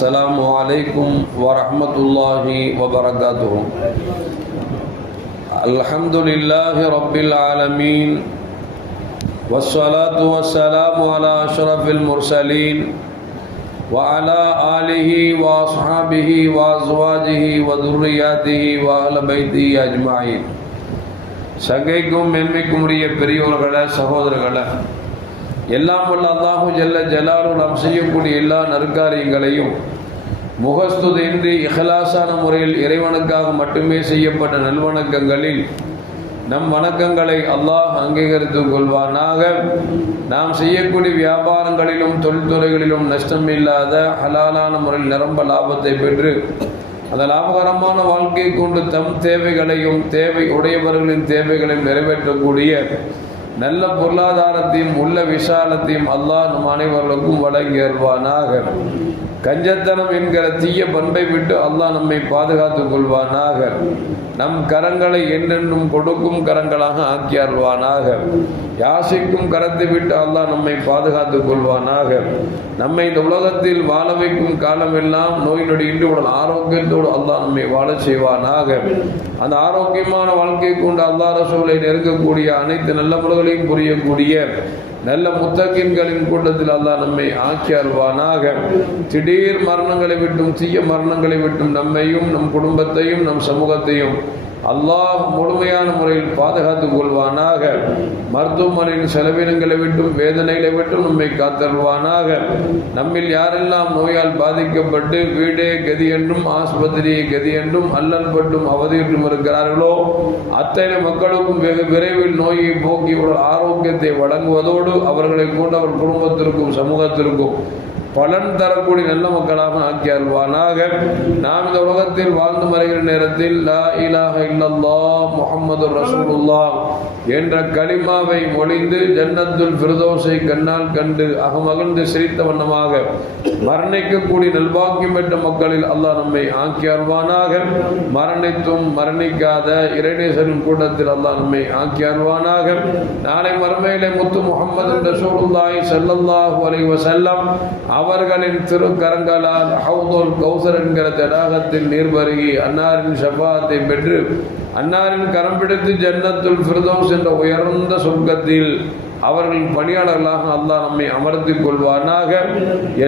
السلام عليكم ورحمة الله وبركاته. الحمد لله رب العالمين والصلاة والسلام على أشرف المرسلين وعلى آله وأصحابه وأزواجه وذرياته وأهل بيته أجمعين. சங்கைக்கும் மென்மைக்கும் உரிய பெரியோர்களே, சகோதரர்களே, எல்லாம் வல்ல அல்லாஹு ஜல்ல ஜலாலு நாம் செய்யக்கூடிய எல்லா நற்காரியங்களையும் முகஸ்துதின்றி இஹ்லாஸான முறையில் இறைவனுக்காக மட்டுமே செய்யப்பட்ட நல்வணக்கங்களில் நம் வணக்கங்களை அல்லாஹ் அங்கீகரித்துக் கொள்வானாக. நாம் செய்யக்கூடிய வியாபாரங்களிலும் தொழில்துறைகளிலும் நஷ்டமில்லாத ஹலாலான முறையில் நிரம்ப லாபத்தை பெற்று அந்த லாபகரமான வாழ்க்கை கொண்டு தம் தேவைகளையும் தேவை உடையவர்களின் தேவைகளையும் நிறைவேற்றக்கூடிய நல்ல பொருளாதாரத்தையும் உள்ள விசாலத்தையும் அல்லாஹ் நம் அனைவர்களுக்கும் வழங்கி அருள்வானாக. கஞ்சத்தனம் என்கிற தீய பண்பை விட்டு அல்லாஹ் நம்மை பாதுகாத்துக் கொள்வானாக. நம் கரங்களை என்றென்றும் கொடுக்கும் கரங்களாக ஆக்கி அருள்வானாக. யாசிக்கும் கரத்தை விட்டு அல்லாஹ் நம்மை பாதுகாத்துக் கொள்வானாக. நம்மை இந்த உலகத்தில் வாழ வைக்கும் காலமெல்லாம் நோய் நொடியின்றி உடல் ஆரோக்கியத்தோடு அல்லாஹ் நம்மை வாழ செய்வானாக. அந்த ஆரோக்கியமான வாழ்க்கை கொண்டு அல்லாஹ் ரசூலை நெருங்கக்கூடிய அனைத்து நல்ல முறைகளையும் புரியக்கூடிய நல்ல முத்தகின்களின் கூட்டத்தில் அல்லாஹ் நம்மை ஆக்கி அருள்வானாக. திடீர் மரணங்களை விட்டும் தீய மரணங்களை விட்டும் நம்மையும் நம் குடும்பத்தையும் நம் சமூகத்தையும் அல்லாஹ் முழுமையான முறையில் பாதுகாத்துக் கொள்வானாக. மருத்துவமனையின் செலவினங்களை விட்டும் வேதனைகளை விட்டும் நம்மை காத்தருள்வானாக. நம்மில் யாரெல்லாம் நோயால் பாதிக்கப்பட்டு வீடே கதி என்றும் ஆஸ்பத்திரியை கதி என்றும் அல்லல் பட்டும் அவதியிட்டும் இருக்கிறார்களோ அத்தனை மக்களுக்கும் வெகு விரைவில் நோயை போக்கி உடல் ஆரோக்கியத்தை வழங்குவதோடு அவர்களை கொண்டு அவர் குடும்பத்திற்கும் சமூகத்திற்கும் பலன் தரக்கூடிய நல்ல மக்களாக ஆக்கி அருள்வானாக. நாம் இந்த உலகத்தில் வாழ்ந்து மறைகிற நேரத்தில் லா இலாஹ இல்லல்லாஹ் முஹம்மதுர் ரசூலுல்லாஹ் என்ற கலிமாவை மொழிந்து ஜன்னத்துல் ஃபிர்தௌஸை கண்ணால் கண்டு அகமகிழ்ந்து சிரித்த வண்ணமாக மரணிக்கக்கூடிய நல்பாக்கியம் பெற்ற மக்களில் அல்லாஹ் நம்மை ஆக்கி அருள்வானாக. மரணித்தும் மரணிக்காத இறைநேசரின் கூட்டத்தில் அல்லாஹ் நம்மை ஆக்கி அருள்வானாக. நாளை மறுமையிலே முத்து முஹம்மது ரசூலுல்லாஹி ஸல்லல்லாஹு அலைஹி வஸல்லம் அவர்களின் திருக்கரங்களால் ஹவுதுல் கௌசர் என்கிற தடாகத்தில் நீர் பருகி அன்னாரின் ஷஃபாத்தை பெற்று அன்னாரின் கரம் பிடித்து ஜன்னத்துல் ஃபிர்தௌஸ் என்ற உயர்ந்த சொர்க்கத்தில் அவர்களின் பணியாளர்களாக அல்லாஹ் நம்மை அமர்த்திக் கொள்வானாக.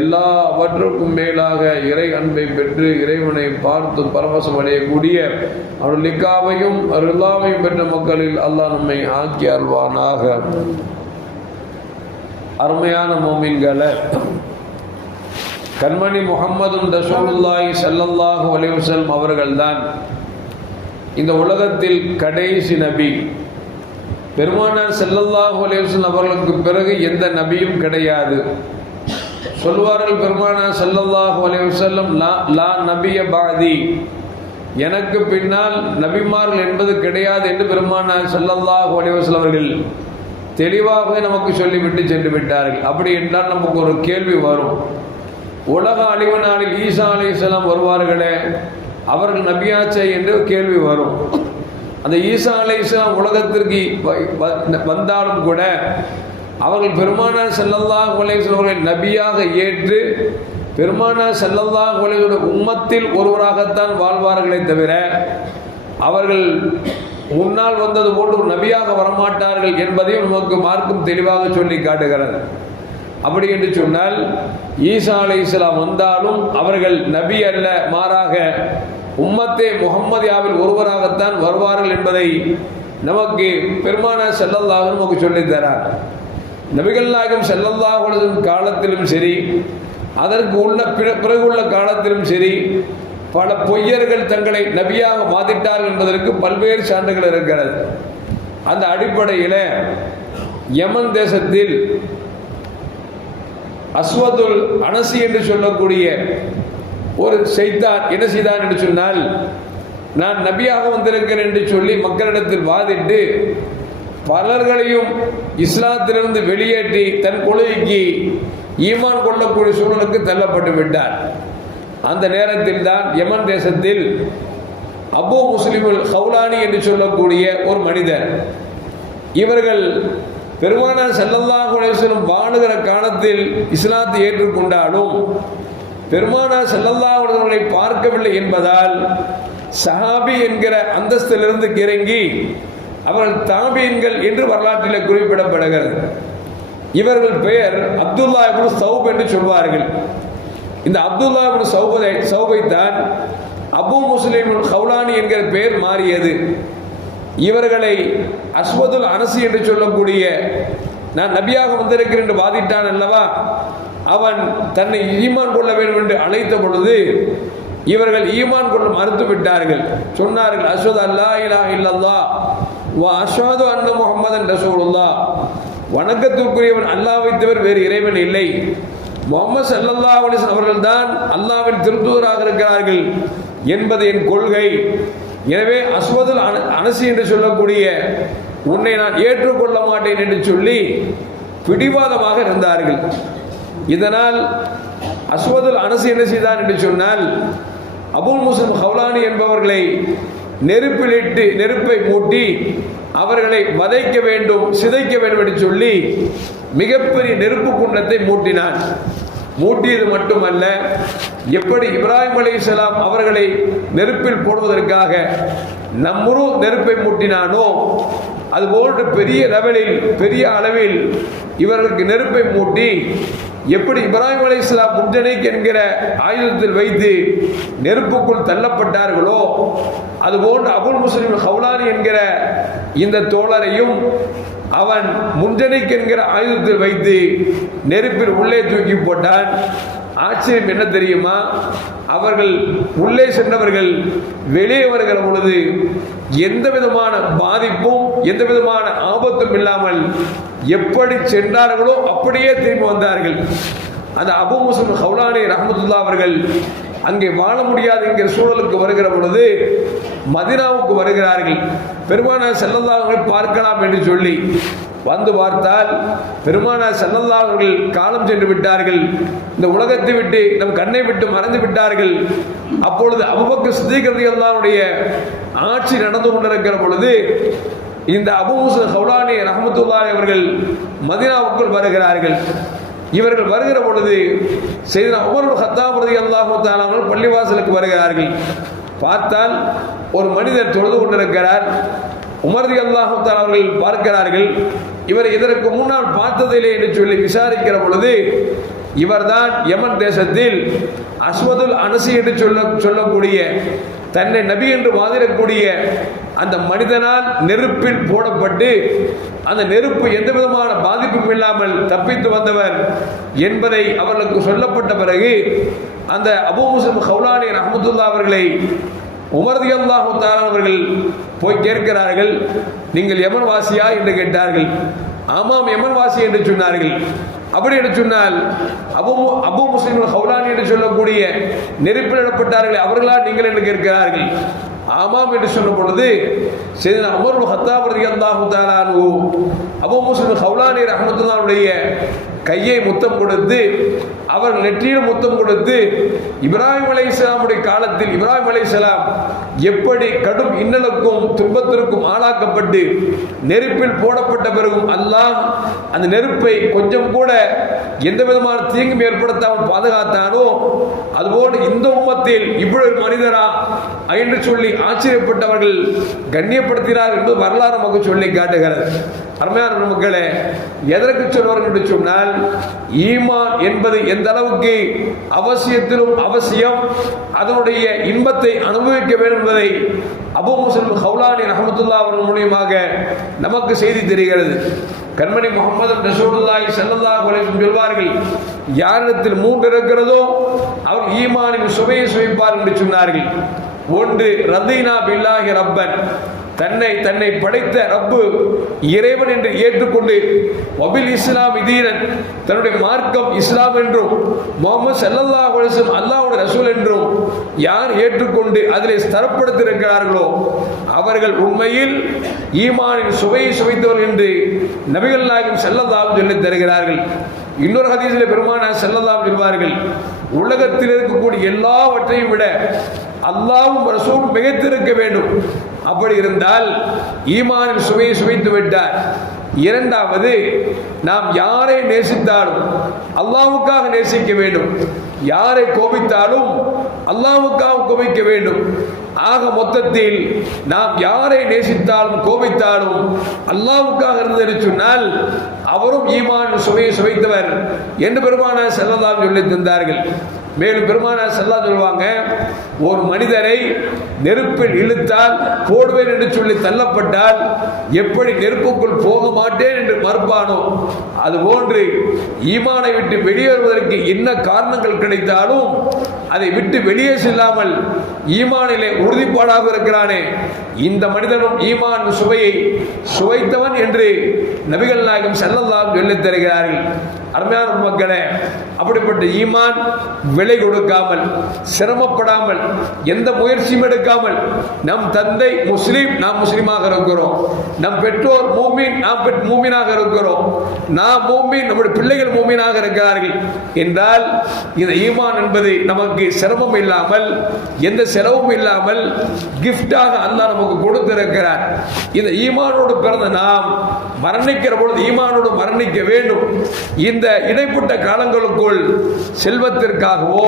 எல்லாவற்றுக்கும் மேலாக இறை அன்பை பெற்று இறைவனை பார்த்து பரவசம் அடையக்கூடிய அவருடைய லிக்காவையும் ரிலாவையும் பெற்ற மக்களில் அல்லாஹ் நம்மை ஆக்கி அருள்வானாக. அருமையான மோமின்களே, கண்மணி முஹம்மது ரசூலுல்லாஹி ஸல்லல்லாஹு அலைஹி வஸல்லம் அவர்கள்தான் இந்த உலகத்தில் கடைசி நபி. பெருமானார் ஸல்லல்லாஹு அலைஹி வஸல்லம் அவர்களுக்கு பிறகு எந்த நபியும் கிடையாது. சொல்வார்கள் பெருமானார் ஸல்லல்லாஹு அலைஹி வஸல்லம் லா நபிய பாதி, எனக்கு பின்னால் நபிமார்கள் என்பது கிடையாது என்று பெருமானார் ஸல்லல்லாஹு அலைஹி வஸல்லம் அவர்கள் தெளிவாகவே நமக்கு சொல்லிவிட்டு சென்று விட்டார்கள். அப்படி என்றால் நமக்கு ஒரு கேள்வி வரும், உலக அழிவு நாளில் ஈசா அலைஹிஸ்ஸலாம் வருவார்களே, அவர்கள் நபியாச்சே என்று கேள்வி வரும். அந்த ஈசா அலைஹிஸ்ஸலாம் உலகத்திற்கு வந்தாலும் கூட அவர்கள் பெருமானார் ஸல்லல்லாஹு அலைஹி வஸல்லம் அவர்களை நபியாக ஏற்று பெருமானார் ஸல்லல்லாஹு அலைஹி வஸல்லம் உம்மத்தில் ஒருவராகத்தான் வாழ்வார்களே தவிர அவர்கள் முன்னால் வந்தது போன்று நபியாக வரமாட்டார்கள் என்பதையும் நமக்கு மார்க்கம் தெளிவாக சொல்லி காட்டுகிறது. அப்படி என்று சொன்னால் ஈசா அலைஹிஸ்ஸலாம் வந்தாலும் அவர்கள் நபி அல்ல, மாறாக உம்மத்தே முஹம்மதியாவில் ஒருவராகத்தான் வருவார்கள் என்பதை நமக்கு பெருமானார் ஸல்லல்லாஹு அலைஹி நமக்கு சொல்லித்தரார். நபிகள் நாயகம் ஸல்லல்லாஹு அலைஹி வஸல்லம் காலத்திலும் சரி, அதற்கு உள்ள பிறகுள்ள காலத்திலும் சரி, பல பொய்யர்கள் தங்களை நபியாக மாற்றிட்டார்கள் என்பதற்கு பல்வேறு சான்றுகள் இருக்கிறது. அந்த அடிப்படையில் யமன் தேசத்தில் அஸ்வதுல் அனசி என்று சொல்லக்கூடிய ஒரு சைத்தான் என்ன செய்தான் என்று சொன்னால், நான் நபியாக வந்திருக்கிறேன் என்று சொல்லி மக்களிடத்தில் வாதிட்டு பலர்களையும் இஸ்லாத்திலிருந்து வெளியேற்றி தன் கொள்கைக்கு ஈமான் கொள்ளக்கூடிய சூழலுக்கு தள்ளப்பட்டு விட்டார். அந்த நேரத்தில் தான் யமன் தேசத்தில் அபு முஸ்லிமுல் ஹவுலானி என்று சொல்லக்கூடிய ஒரு மனிதர், இவர்கள் பெருமானார் ஸல்லல்லாஹு அலைஹி வஸல்லம் வாழுகிற காலத்தில் இஸ்லாத்தை ஏற்றுக்கொண்டாலும் பெருமானார் ஸல்லல்லாஹு அலைஹி வஸல்லம் அவர்களை பார்க்கவில்லை என்பதால் சஹாபி என்கிற அந்தஸ்திலிருந்து இறங்கி அவர்கள் தாபீன்கள் என்று வரலாற்றில் குறிப்பிடப்படுகிறது. இவர்கள் பெயர் அப்துல்லா இப்னு சௌப் என்று சொல்வார்கள். இந்த அப்துல்லா இப்னு சௌபை தான் அபு முஸ்லிம் ஹவுலானி என்கிற பெயர் மாறியது. இவர்களை அஸ்வதுல் அனசி என்று சொல்லக்கூடிய, நான் நபியாக வந்திருக்கிறேன் என்று வாதிட்டான் அல்லவா, அவன் தன்னை ஈமான் கொள்ள வேண்டும் என்று அழைத்த பொழுது இவர்கள் ஈமான் கொள்ள மறுத்து விட்டார்கள். சொன்னார்கள், அஷ்ஹது அல்லா இலாஹ இல்லல்லாஹ் வ அஷ்ஹது அன்ன முஹம்மதன் ரசூலுல்லாஹ், வணக்கத்திற்குரியவன் அல்லாஹ்வை தவிர வேறு இறைவன் இல்லை, முஹம்மது ஸல்லல்லாஹு அலைஹி வஸல்லம் அவர்கள் தான் அல்லாஹ்வின் திருத்தூதராக இருக்கிறார்கள் என்பது என் கொள்கை. எனவே அஸ்வதுல் அனசி என்று சொல்லக்கூடிய உன்னை நான் ஏற்றுக்கொள்ள மாட்டேன் என்று சொல்லி பிடிவாதமாக இருந்தார்கள். இதனால் அஸ்வதுல் அனசி என்ன செய்தான் என்று சொன்னால், அபு முஸ்லிம் ஹவுலானி என்பவர்களை நெருப்பிலிட்டு நெருப்பை மூட்டி அவர்களை வதைக்க வேண்டும், சிதைக்க வேண்டும் என்று சொல்லி மிகப்பெரிய நெருப்பு குண்டத்தை மூட்டினான். மூட்டியது மட்டுமல்ல, எப்படி இப்ராஹிம் அலைஹிஸ்ஸலாம் அவர்களை நெருப்பில் போடுவதற்காக நம்ருத் நெருப்பை மூட்டினானோ அதுபோன்று பெரிய லெவலில் பெரிய அளவில் இவர்களுக்கு நெருப்பை மூட்டி, எப்படி இப்ராஹிம் அலைஹிஸ்ஸலாம் முன்ஜனைக் என்கிற ஆயுதத்தில் வைத்து நெருப்புக்குள் தள்ளப்பட்டார்களோ அதுபோன்று அபுல் முஸ்லிம் ஹவுலானி என்கிற இந்த தோழரையும் அவன் முன்ஜனைக் என்கிற ஆயுதத்தில் வைத்து நெருப்பில் உள்ளே தூக்கி போட்டான். ஆச்சரியம் என்ன தெரியுமா, அவர்கள் உள்ளே சென்றவர்கள் வெளியே வருகிற பொழுது எந்த விதமான பாதிப்பும் எந்த விதமான ஆபத்தும் இல்லாமல் எப்படி சென்றார்களோ அப்படியே திரும்பி வந்தார்கள். அந்த அபு முஸ்லிம் ஹவுலானி ரஹ்மத்துல்லாஹ் அவர்கள் அங்கே வாழ முடியாது என்கிற சூழலுக்கு வருகிற பொழுது மதீனாவுக்கு வருகிறார்கள். பெருமானார் ஸல்லல்லாஹு அலைஹி வஸல்லம் பார்க்கலாம் என்று சொல்லி வந்து பார்த்தால் பெருமானார் ஸல்லல்லாஹு அலைஹி வஸல்லம் காலம் சென்று விட்டார்கள், இந்த உலகத்தை விட்டு நம் கண்ணை விட்டு மறைந்து விட்டார்கள். அப்பொழுது அபூபக்கர் சித்தீக் ரலியல்லாஹு அன்ஹுடைய ஆட்சி நடந்து கொண்டிருக்கிற பொழுது இந்த அபு முஸ்லிம் ஹவுலானி ரஹ்மத்துல்லாஹி அவர்கள் மதீனாவுக்குள் வருகிறார்கள். இவர்கள் வருகிற பொழுது சையதுனா உமர் இப்னு கத்தாப் ரலியல்லாஹு தஆலா அவர்கள் பள்ளிவாசலுக்கு வருகிறார்கள். பார்த்தால் ஒரு மனிதர் தொழுது கொண்டிருக்கிறார். உமர் ரலியல்லாஹு தஆலா அவர்கள் பார்க்கிறார்கள், இவர் இதற்கு முன்னால் பார்த்ததில்லை என்று சொல்லி விசாரிக்கிற பொழுது இவர்தான் யமன் தேசத்தில் அஸ்வதுல் அனசி என்று சொல்லக்கூடிய தன்னை நபி என்று வாதிடக்கூடிய அந்த மனிதனால் நெருப்பில் போடப்பட்டு அந்த நெருப்பு எந்த விதமான பாதிப்பும் இல்லாமல் தப்பித்து வந்தவர் என்பதை அவர்களுக்கு சொல்லப்பட்ட பிறகு அந்த அபு முஸ்லிம் ஹவுலானி ரஹ்மத்துல்லாஹ் அவர்களை உமர் ரலியல்லாஹு தஆலா அவர்கள் போய் கேட்கிறார்கள், நீங்கள் யமன் வாசியா என்று கேட்டார்கள். ஆமாம் யமன் வாசி என்று சொன்னார்கள். அப்படி என்று சொன்னால் அபு முஸ்லிம் ஹவுலானி என்று சொல்லக்கூடிய நெருப்பில் இடப்பட்டார்கள், அவர்களா நீங்கள் என்று கேட்கிறார்கள். ஆமாம் என்று சொன்ன பொழுது சையதுனா உமர் இப்னு கத்தாப் ரலியல்லாஹு தஆலா அன்ஹு அபு முஸ்லிம் ஹவுலானி ரஹ்மத்துல்லாஹ்வுடைய கையை முத்தம் கொடுத்து அவர்கள் நெற்றியில் முத்தம் கொடுத்து, இப்ராஹிம் அலைஹிஸ்ஸலாமுடைய காலத்தில் இப்ராஹிம் அலைஹிஸ்ஸலாம் எப்படி கடும் இன்னலுக்கும் துன்பத்திற்கும் ஆளாக்கப்பட்டு நெருப்பில் போடப்பட்ட பிறகும் அல்லாஹ் அந்த நெருப்பை கொஞ்சம் கூட எந்த விதமான தீங்கும் ஏற்படுத்தாமல் பாதுகாத்தானோ அதுபோன்று இந்த உம்மத்தில் இவ்வளவு மனிதரா என்று சொல்லி ஆச்சரியப்பட்டவர்கள் கண்ணியப்படுத்தினார் என்று வரலாறு நமக்கு சொல்லி காட்டுகிறது. அருமையான மக்களே, எதற்கு சொல்வார்கள் என்று சொன்னால், ஈமான் என்பது எந்த அளவுக்கு அவசியத்திலும் அவசியம், அதனுடைய இன்பத்தை அனுபவிக்க வேண்டும் என்பதை அபு முஸ்லிம் ஹவுலானி ரஹ்மத்துல்லாஹி அவர்கள் மூலமாக நமக்கு செய்தி தெரிகிறது. கண்மணி முஹம்மது ரசூலுல்லாஹி ஸல்லல்லாஹு அலைஹி வஸல்லம் சொல்வார்கள், யாரிடத்தில் 3 இருக்கிறதோ அவர் ஈமானின் சுவையை சுவைப்பார் என்று சொன்னார்கள். ஒன்று, ரதீனா பில்லாஹி ரப்பன், தன்னை படைத்த ரப்பு இறைவன் என்று ஏற்றுக்கொண்டு, வபில் இஸ்லாம் இதீரன், தன்னுடைய மார்க்கம் இஸ்லாம் என்றும் முஹம்மது ஸல்லல்லாஹு அலைஹி வஸல்லம் அல்லாஹ்வுடைய ரசூல் என்றும் யார் ஏற்றுக்கொண்டு அதிலே ஸ்திரப்படுத்தியிருக்கிறார்களோ அவர்கள் உண்மையில் ஈமானின் சுவையை சுவைத்தவர்கள் என்று நபிகள் நாயகம் ஸல்லல்லாஹு அலைஹி வஸல்லம் தருகிறார்கள். இன்னொரு ஹதீஸிலே பெருமானார் ஸல்லல்லாஹு அலைஹி வஸல்லம் சொல்வார்கள், உலகத்தில் இருக்கக்கூடிய எல்லாவற்றையும் விட அல்லாஹ்வும் ரசூலும் மிகைத்திருக்க வேண்டும். அப்படி இருந்தால் ஈமானின் சுவையை சுவைத்து விட்டார். இரண்டாவது, நாம் யாரை நேசித்தாலும் அல்லாஹ்வுக்காக நேசிக்க வேண்டும். யாரை கோபித்தாலும் அல்லாஹ்வுக்காக கோபிக்க வேண்டும். ஆக மொத்தத்தில் நாம் யாரை நேசித்தாலும் கோபித்தாலும் அல்லாஹ்வுக்காக இருந்தது சொன்னால் அவரும் ஈமான் சுவையை சுவைத்தவர் என்று பெருமானார் ஸல்லல்லாஹு அலைஹி சொல்லி தந்தார்கள். மேலும் பெருமானார் ஸல்லல்லாஹு சொல்வாங்க, ஒரு மனிதரை நெருப்பில் இழுத்தால் போடுவேன் என்று சொல்லி தள்ளப்பட்டால் எப்படி நெருப்புக்குள் போக மாட்டேன் என்று மறுப்பானோ அதுபோன்று ஈமானை விட்டு வெளியேறுவதற்கு என்ன காரணங்கள் கிடைத்தாலும் அதை விட்டு வெளியே செல்லாமல் ஈமானிலே உறுதிப்பாடாக இருக்கிறானே இந்த மனிதனும் ஈமான் சுவையை சுவைத்தவன் என்று நபிகள் நாயகம் ஸல்லல்லாஹு அலைஹி சொல்லித் தருகிறார்கள். அருமையான மக்களே, அப்படிப்பட்ட ஈமான் விலை கொடுக்காமல் சிரமப்படாமல் எந்த முயற்சியும் எடுக்காமல் நம் தந்தை முஸ்லீம், நாம் முஸ்லீமாக இருக்கிறோம். நம் பெற்றோர் மூமின், நாம் மூமினாக இருக்கிறோம். நாம் மூமின், நம்முடைய பிள்ளைகள் மூமினாக இருக்கிறார்கள் என்றால் இந்த ஈமான் என்பது நமக்கு சிரமம் இல்லாமல் எந்த செலவும் இல்லாமல் கிஃப்டாக அல்லாஹ் நமக்கு கொடுத்திருக்கிறார். இந்த ஈமானோடு பிறந்த நாம் மரணிக்கிற பொழுது ஈமானோடு மரணிக்க வேண்டும். இந்த இடைப்பட்ட காலங்களுக்குள் செல்வத்திற்காகவோ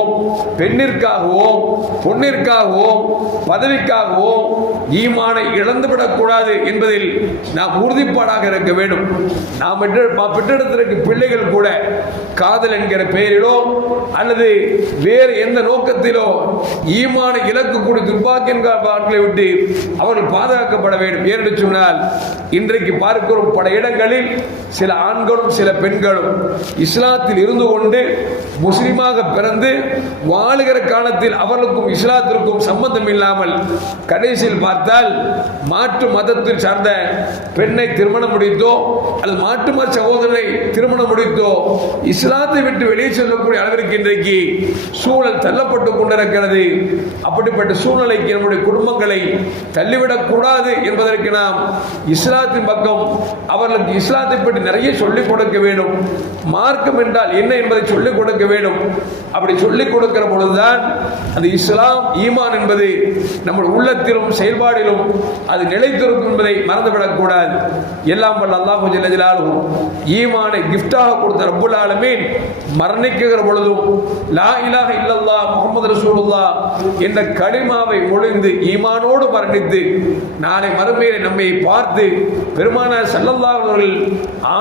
பெண்ணிற்காகவோ பொன்னிற்காகவோ பதவிக்காகவோ ஈமானை இழந்துவிடக் கூடாது என்பதில் நாம் உறுதிப்பாடாக இருக்க வேண்டும். நாம் பெற்றெடுத்திருக்க பிள்ளைகள் கூட காதல் என்கிற பெயரிலோ அல்லது வேறு எந்த நோக்கத்திலோ ஈமானை இழக்கக்கூடிய துப்பாக்கி என்கிற ஆட்களை விட்டு அவர்கள் பாதுகாக்கப்பட வேண்டும். ஏனென்று சொன்னால் இன்றைக்கு பார்க்கிறோம் பல இடங்களில் சில ஆண்களும் சில பெண்களும் இஸ்லாத்தில் இருந்து கொண்டு முஸ்லிமாக பிறந்து வாழுகிற காலத்தில் அவர்களுக்கும் இஸ்லாத்திற்கும் சம்பந்தம் இல்லாமல் கடைசியில் பார்த்தால் மாற்று மதத்தில் சார்ந்த பெண்ணை திருமணம் முடித்தோ அல்லது மாற்று மத சகோதரனை திருமணம் முடித்தோ இஸ்லாத்தை விட்டு வெளியே செல்லக்கூடிய அளவிற்கு இன்றைக்கு சூழல் தள்ளப்பட்டு கொண்டிருக்கிறது. அப்படிப்பட்ட சூழ்நிலைக்கு நம்முடைய குடும்பங்களை தள்ளிவிடக் கூடாது என்பதற்கு நாம் இஸ்லாத்தின் பக்கம் அவர்களுக்கு இஸ்லாத்தை பற்றி நிறைய சொல்லிக் கொடுக்க வேண்டும். மார்க்கம் என்றால் என்ன என்பதை சொல்லிக் கொடுக்க வேண்டும். அப்படி சொல்லிக் கொடுக்கிற பொழுதுதான் அந்த இஸ்லாம் ஈமான் என்பது நம்முடைய உள்ளத்திலும் செயல்பாடிலும் அது நிலைத்திருக்கும் என்பதை மறந்துவிடக் கூடாது. எல்லாம் வல்ல அல்லாஹ் ஜல்ல ஜலாலுஹு ஈமானை கிஃப்டாக கொடுத்த ரப்புல் ஆலமீன் மரணிக்கிற பொழுதும் லா இலாஹ இல்லல்லாஹ் முஹம்மது ரசூலுல்லாஹ் என்ற கலிமாவை மொழிந்து ஈமானோடு மரணித்து நாளை மறுமையிலே நம்மை பார்த்து பெருமானார் ஸல்லல்லாஹு அலைஹி அவர்கள்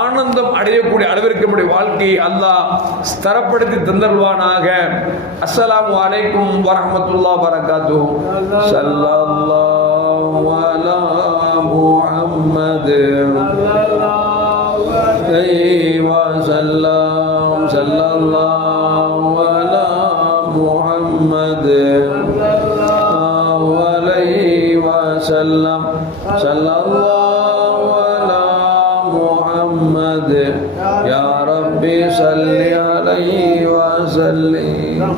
ஆனந்தம் அடையக்கூடிய அளவிற்கு நம்முடைய வாழ்க்கையை அல்லாஹ் ஸ்தரப்படுத்தி தந்தருவானாக. அஸ்ஸலாமு அலைக்கும் வரஹ்மத்துல்லாஹி வபரகாத்துஹு. ஸல்லல்லாஹு அலா முஹம்மது வஸல்லம். ஸல்லல்லாஹு அலா முஹம்மது அலைஹி வஸல்லம். ஸல்லல்லாஹு அலா முஹம்மது யா ரப்பி ஸல்லி அலைஹி வஸல்லிம்.